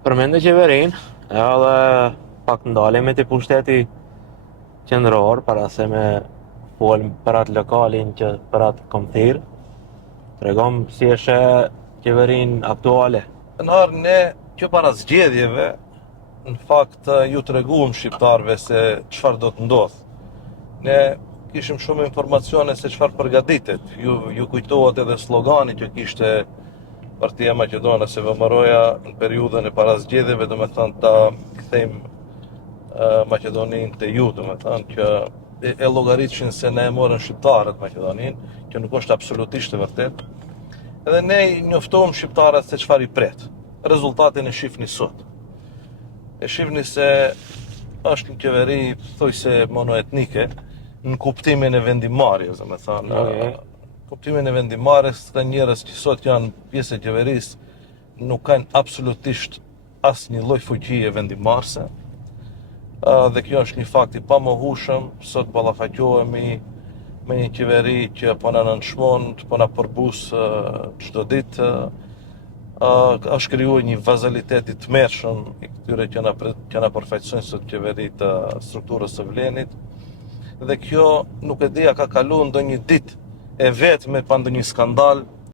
Përmende qeverin, edhe pak ndalemi të pushteti qendror, para se me folëm për atë lokalin që për atë kom thirë. Tregom si është qeverin aktuale. Në arë ne, kjo para zgjedhjeve, në fakt ju të reguam shqiptarve se qëfar do të ndodhë. Ne kishim shumë informacione se qëfar përgatitet. Ju kujtohet edhe slogani që kishte Partia Maqedonase Vëmëroja në periudhën e para zgjedhjeve, do me thënë ta kthejmë Maqedonin të ju, do me thënë që e llogaritëshin se ne e morën shqiptarët Maqedonin, që nuk është absolutisht e vërtet. Edhe ne njoftohëm shqiptarët se çfarë i pret. Rezultatin e shifni sot. E shifni se është një qeveri thojse monoetnike, në kuptimin e vendimarrjes, do me thënë. Kuptimin e vendimarrjes të njerëz që sot janë pjesë e qeverisë nuk kanë absolutisht asnjë lloj fuqie vendimarrëse. Dhe kjo është një fakt i pamohueshëm. Sot ballafaqohemi me një qeveri që po na nënçmon, po na përbus çdo ditë. Është krijuar një vazalitet i tmerrshëm i këtyre që na përfaqësojnë sot qeveri të strukturës së Vlenit. Dhe kjo nuk e di a ka kaluar ndonjë ditë e vetme pa ndonjë skandal